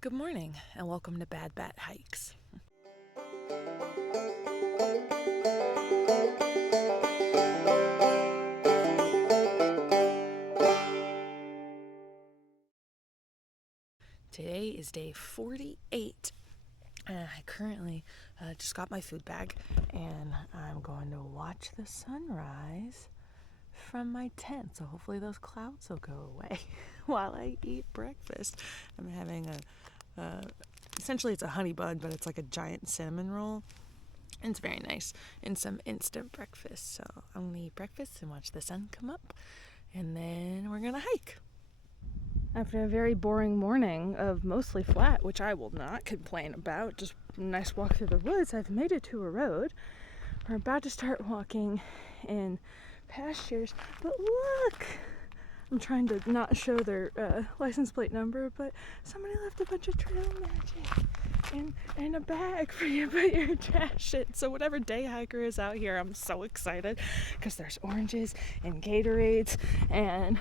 Good morning and welcome to Bad Bat Hikes. Today is day 48 and I currently just got my food bag and I'm going to watch the sunrise from my tent. So hopefully those clouds will go away while I eat breakfast. I'm having essentially it's a honey bun, but it's like a giant cinnamon roll. And it's very nice and some instant breakfast. So I'm gonna eat breakfast and watch the sun come up and then we're gonna hike. After a very boring morning of mostly flat, which I will not complain about, just a nice walk through the woods, I've made it to a road. We're about to start walking in pastures, but look! I'm trying to not show their license plate number, but somebody left a bunch of trail magic in a bag for you to put your trash in. So whatever day hiker is out here, I'm so excited because there's oranges and Gatorades and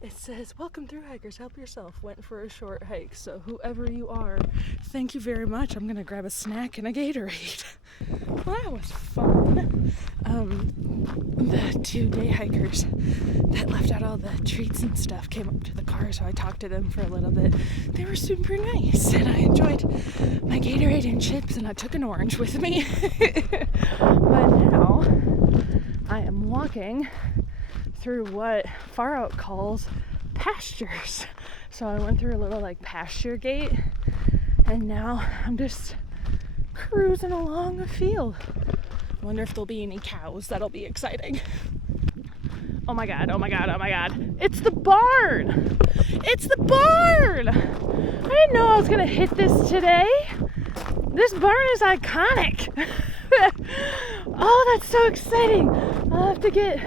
it says, welcome through hikers, help yourself, went for a short hike. So whoever you are, thank you very much. I'm gonna grab a snack and a Gatorade. Well, that was fun. The 2 day hikers that left out all the treats and stuff came up to the car, so I talked to them for a little bit. They were super nice and I enjoyed my Gatorade and chips and I took an orange with me. But now I am walking through what Far Out calls pastures. So I went through a little like pasture gate and now I'm just cruising along a field. I wonder if there'll be any cows. That'll be exciting. Oh my god, oh my god, oh my god. It's the barn! It's the barn! I didn't know I was gonna hit this today. This barn is iconic. Oh, that's so exciting. I'll have to get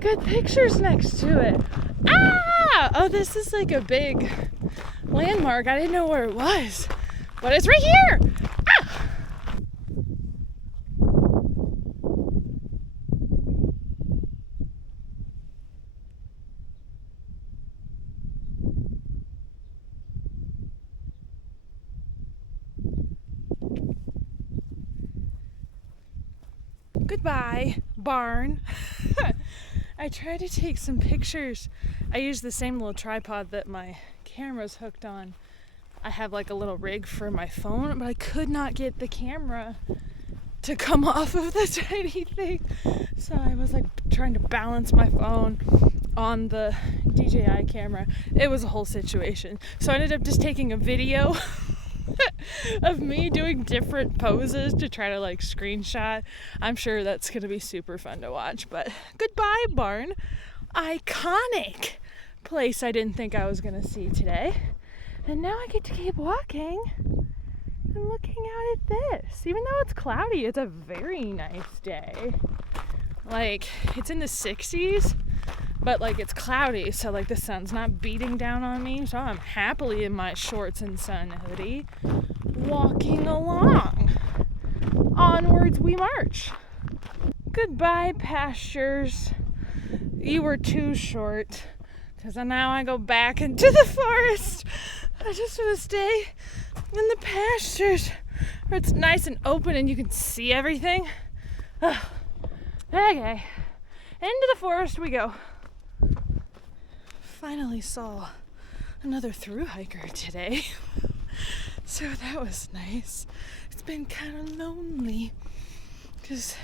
good pictures next to it. Ah! Oh, this is like a big landmark. I didn't know where it was, but it's right here. Ah! Goodbye, barn. I tried to take some pictures. I used the same little tripod that my camera's hooked on. I have like a little rig for my phone, but I could not get the camera to come off of the tiny thing. So I was like trying to balance my phone on the DJI camera. It was a whole situation. So I ended up just taking a video of me doing different poses to try to like screenshot. I'm sure that's gonna be super fun to watch, but goodbye barn. Iconic place I didn't think I was gonna see today. And now I get to keep walking and looking out at this. Even though it's cloudy, it's a very nice day. Like, it's in the 60s, but like it's cloudy, so like the sun's not beating down on me, so I'm happily in my shorts and sun hoodie walking along. Onwards we march. Goodbye pastures. You were too short, because now I go back into the forest. I just want to stay in the pastures where it's nice and open and you can see everything. Okay, into the forest we go. Finally saw another through hiker today. So that was nice. It's been kind of lonely because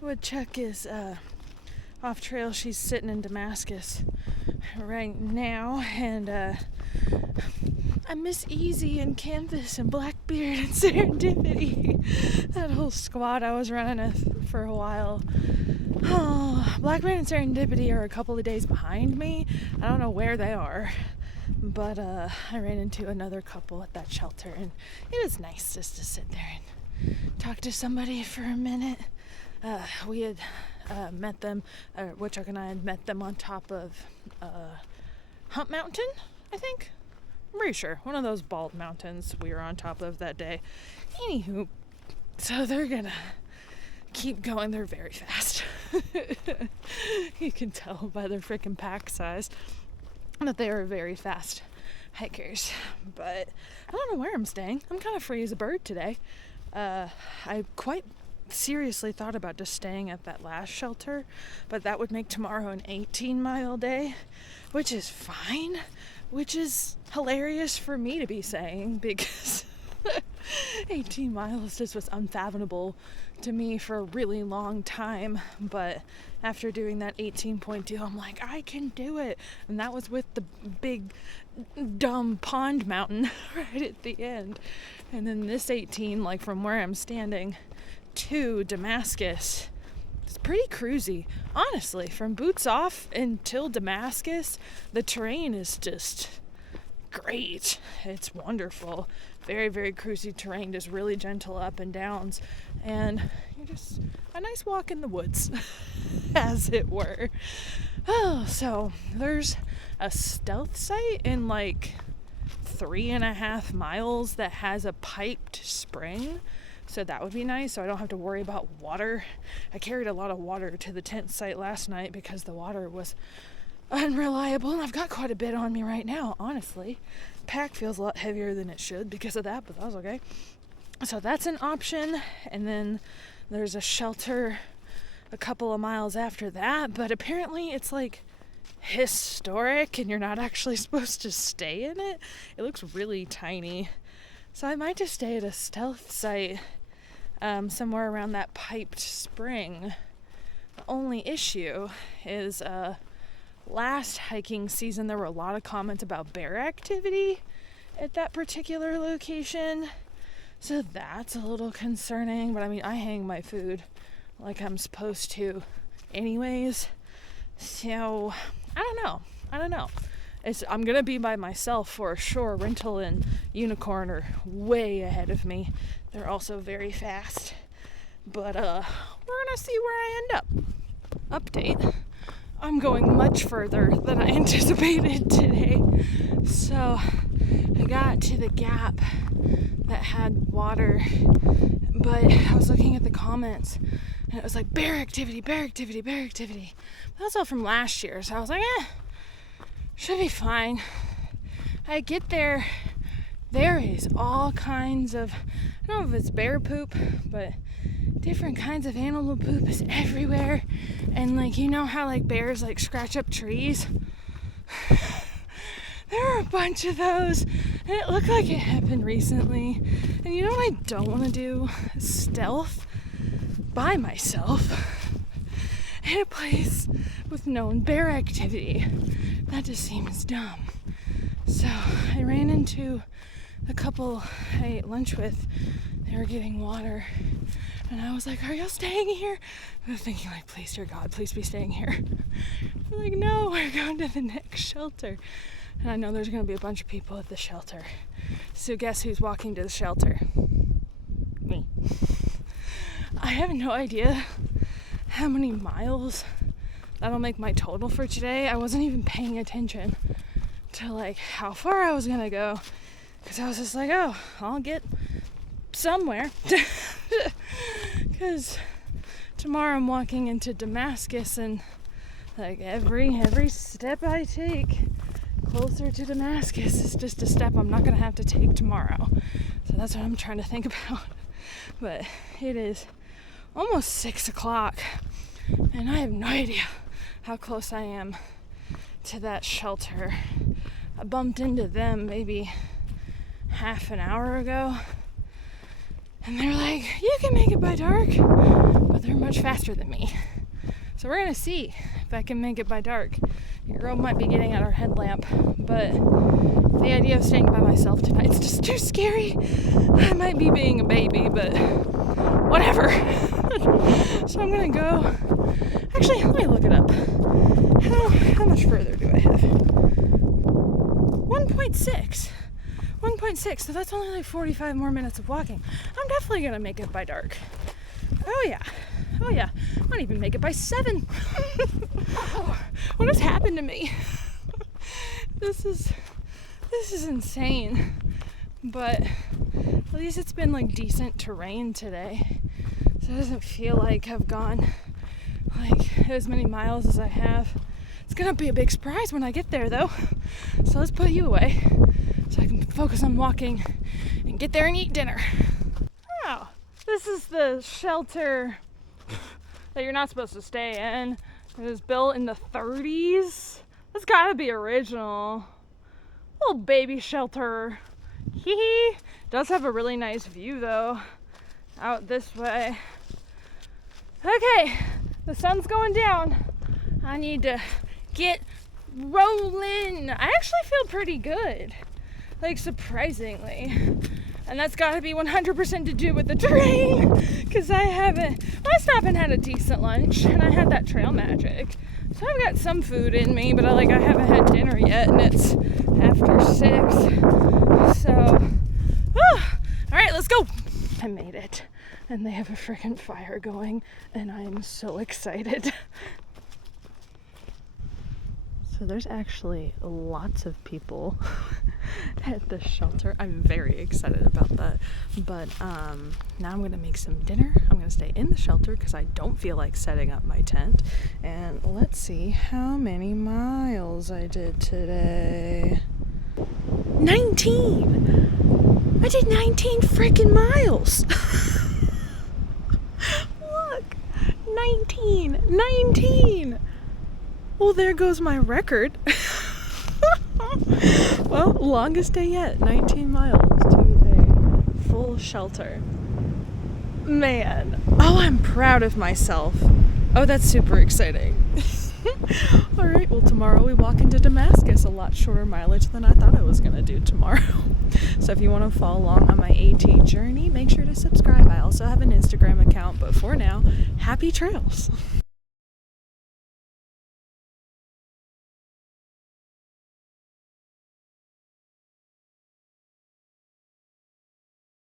Woodchuck is off trail. She's sitting in Damascus right now, and I miss Easy and Canvas and Blackbeard and Serendipity. That whole squad I was running with for a while. Oh, Blackbeard and Serendipity are a couple of days behind me. I don't know where they are. But I ran into another couple at that shelter, and it was nice just to sit there and talk to somebody for a minute. We had met them, Woodchuck and I had met them on top of Hump Mountain, I think. I'm pretty sure. One of those bald mountains we were on top of that day. Anywho, so they're gonna keep going. They're very fast. You can tell by their freaking pack size that they are very fast hikers. But I don't know where I'm staying. I'm kind of free as a bird today. I quite seriously thought about just staying at that last shelter, but that would make tomorrow an 18-mile day, which is fine, which is hilarious for me to be saying, because 18 miles just was unfathomable to me for a really long time. But after doing that 18.2, I'm like, I can do it. And that was with the big dumb pond mountain right at the end. And then this 18, like from where I'm standing to Damascus, it's pretty cruisy. Honestly, from Boots Off until Damascus, the terrain is just great. It's wonderful. Very, very cruisy terrain, just really gentle up and downs. And just a nice walk in the woods, as it were. Oh, so there's a stealth site in like 3.5 miles that has a piped spring. So that would be nice, so I don't have to worry about water. I carried a lot of water to the tent site last night because the water was unreliable, and I've got quite a bit on me right now, honestly. Pack feels a lot heavier than it should because of that, but that was okay. So that's an option, and then there's a shelter a couple of miles after that, but apparently it's like historic and you're not actually supposed to stay in it. It looks really tiny. So I might just stay at a stealth site somewhere around that piped spring. The only issue is last hiking season there were a lot of comments about bear activity at that particular location. So that's a little concerning. But I mean, I hang my food like I'm supposed to anyways. So I don't know. I'm going to be by myself for sure. Rental and Unicorn are way ahead of me. They're also very fast. But we're going to see where I end up. Update. I'm going much further than I anticipated today. So I got to the gap that had water, but I was looking at the comments and it was like bear activity. That was all from last year. So I was like, should be fine. I get there, there is all kinds of, I don't know if it's bear poop, but different kinds of animal poop is everywhere. And like, you know how like bears like scratch up trees? There were a bunch of those, and it looked like it happened recently. And you know what I don't want to do? Stealth by myself in a place with known bear activity. That just seems dumb. So I ran into the couple I ate lunch with. They were getting water, and I was like, are y'all staying here? I was thinking like, please, dear God, please be staying here. They're like, no, we're going to the next shelter. And I know there's going to be a bunch of people at the shelter. So guess who's walking to the shelter? Me. I have no idea how many miles that'll make my total for today. I wasn't even paying attention to like how far I was going to go, because I was just like, oh, I'll get somewhere. Because tomorrow I'm walking into Damascus, and like every step I take closer to Damascus is just a step I'm not going to have to take tomorrow. So that's what I'm trying to think about. But it is almost 6 o'clock, and I have no idea how close I am to that shelter. I bumped into them maybe half an hour ago, and they're like, you can make it by dark, but they're much faster than me. So we're going to see if I can make it by dark. Your girl might be getting out her headlamp, but the idea of staying by myself tonight's just too scary. I might be being a baby, but whatever. So I'm going to go. Actually, let me look it up. How much further do I have? 1.6. 1.6, so that's only like 45 more minutes of walking. I'm definitely going to make it by dark. Oh yeah. I might even make it by 7. What has happened to me? This is insane. But at least it's been like decent terrain today. So it doesn't feel like I've gone like as many miles as I have. It's gonna be a big surprise when I get there though. So let's put you away. so I can focus on walking and get there and eat dinner. Oh, this is the shelter that you're not supposed to stay in. It was built in the 30s. That's gotta be original. Little baby shelter. Hee. Does have a really nice view though, out this way. Okay, the sun's going down. I need to get rolling. I actually feel pretty good, like surprisingly. And that's gotta be 100% to do with the terrain, because I stopped and had a decent lunch, and I had that trail magic. So I've got some food in me, but I haven't had dinner yet, and it's after 6. So, all right, let's go. I made it, and they have a freaking fire going, and I am so excited. So there's actually lots of people at the shelter. I'm very excited about that. But now I'm gonna make some dinner. I'm gonna stay in the shelter because I don't feel like setting up my tent. And let's see how many miles I did today. 19! I did 19 freaking miles! Look! 19! Well, there goes my record. Well, longest day yet, 19 miles to a full shelter. Man, oh, I'm proud of myself. Oh, that's super exciting. All right, well, tomorrow we walk into Damascus, a lot shorter mileage than I thought I was going to do tomorrow. So if you want to follow along on my AT journey, make sure to subscribe. I also have an Instagram account, but for now, happy trails.